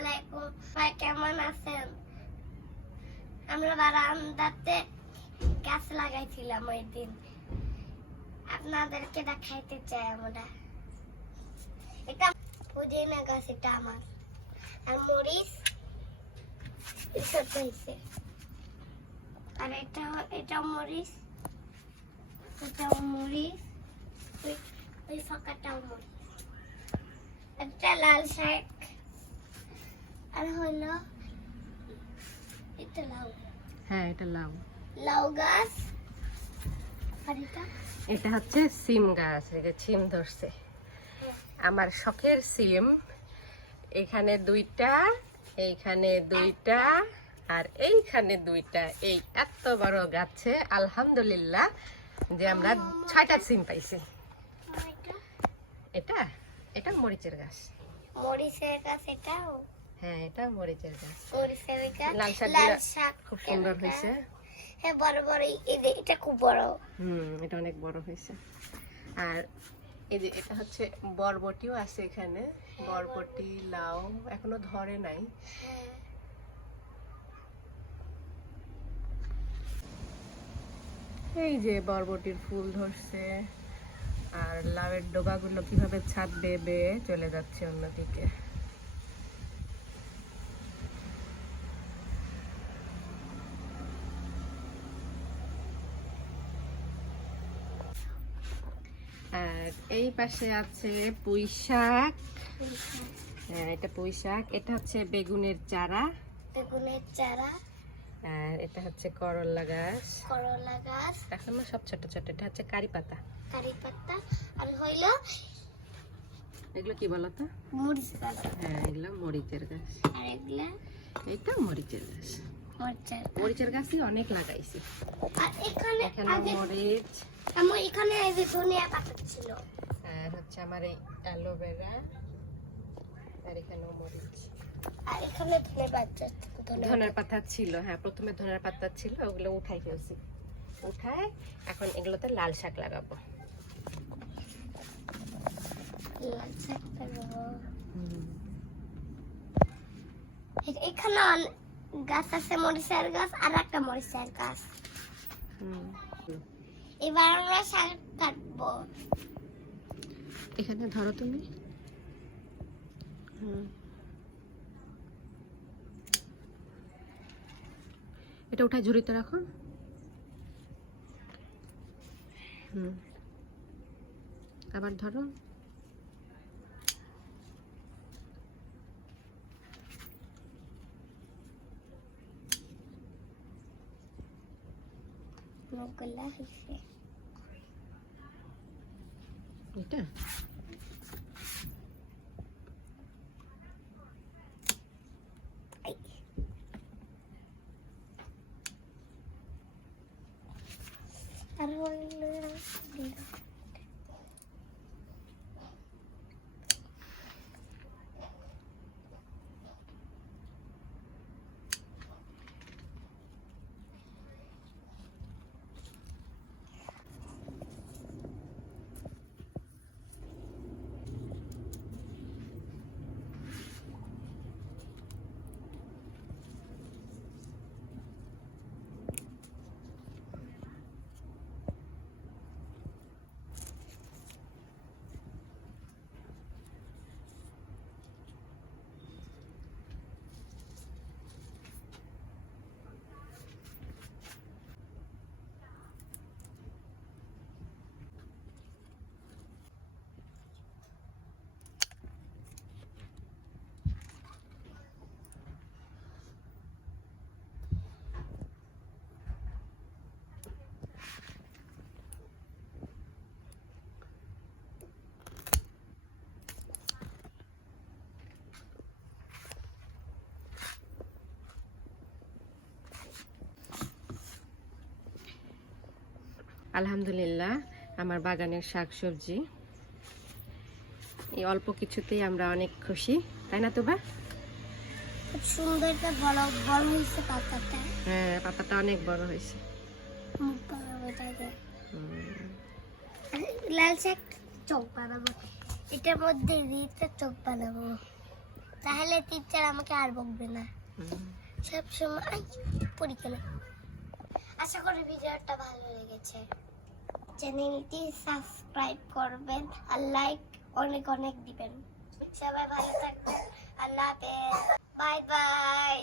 আলাইকুম, সবাই কেমন আছেন? আমরা বারান্দাতে গাছ লাগাইছিলাম ওই দিন, আপনাদেরকে দেখাইতে চাই। আমরা এটা পুদিনা গাছ, এটা আমার। আর মরিচ এসব হয়েছে। আর এটা মরিচ, এটাও মরিচ, ওই ফাঁকাটাও মরিচ। একটা লাল শাক, আর হলো এটা লাউ। হ্যাঁ, এটা লাউ। লাউ গাছ। আর এটা হচ্ছে সিম গাছ। এই যে সিম ধরছে, আমার শখের সিম। এখানে দুইটা, এইখানে দুইটা, আর এইখানে দুইটা। এই এত বড় গাছে আলহামদুলিল্লাহ যে আমরা 6টা সিম পাইছি। এটা এটা মরিচের গাছ। মরিচের গাছ এটাও? হ্যাঁ, এটা মরিচের গাছ। মরিচের গাছ। লাল শাক খুব সুন্দর হয়েছে। হ্যাঁ, বড় বড়। এটা খুব বড়। এটা অনেক বড় হয়েছে। আর এই যে এটা হচ্ছে বরবটিও আছে এখানে। বরবটি, লাউ এখনো ধরে নাই। এই যে বরবটির ফুল ধরছে, আর লাউয়ের ডগাগুলো কিভাবে ছাদ বেয়ে বেয়ে চলে যাচ্ছে অন্যদিকে। আর এই পাশে আছে পুঁই শাক। হ্যাঁ, এটা পুঁই শাক। এটা হচ্ছে বেগুনের চারা। বেগুনের চারা। আর এটা হচ্ছে করলা গাছ। করলা গাছ এখনো সব ছোট ছোট। এটা হচ্ছে কারি পাতা। কারি পাতা। আর হইলো এগুলো কি বলতো? মরিচ গাছ। হ্যাঁ, এগুলো মরিচের গাছ। আর এগুলা এইটা মরিচের গাছ। মরিচের গাছই অনেক লাগাইছি। আর এখানে মরিচ। আমার এখানে এই যে ধনিয়া পাতা ছিল। আর হচ্ছে আমার এই অ্যালোভেরা। আর এখানেও মরিচ। আর এখানে ধনের পাতা ছিল। হ্যাঁ, প্রথমে ধনের পাতা ছিল, ওগুলো উঠাই ফেলছি। উঠায় এখন এগুলোতে লাল শাক লাগাবো। লাল শাক লাগাবো। এখানে গাছ আছে, মরিচের গাছ। আর একটা মরিচের গাছ। এবার আমরা শাক কাটবো। এখানে ধরো তুমি। এটা উঠায় ঝুড়িতে রাখো। আবার ধরো। এটা আর হইলো আলহামদুলিল্লাহ আমার বাগানের শাকসবজি এই অল্প কিছুতেই আমরা অনেক খুশি, তাই না তোবা? খুব সুন্দর বড় বড় হয়েছে পাতাটা। হ্যাঁ, পাতাটা অনেক বড় হয়েছে। লাল শাক চোখ বানাবো, এটার মধ্যে দিয়ে চোখ বানাবো। তাহলে টিচার আমাকে আর বকবে না সবসময় পরীক্ষা। আশা করি ভিডিওটা ভালো লেগেছে। চ্যানেলটি সাবস্ক্রাইব করবেন আর লাইক অনেক অনেক দিবেন। সবাই ভালো থাকবেন। আল্লাহ হাফেজ। Bye bye.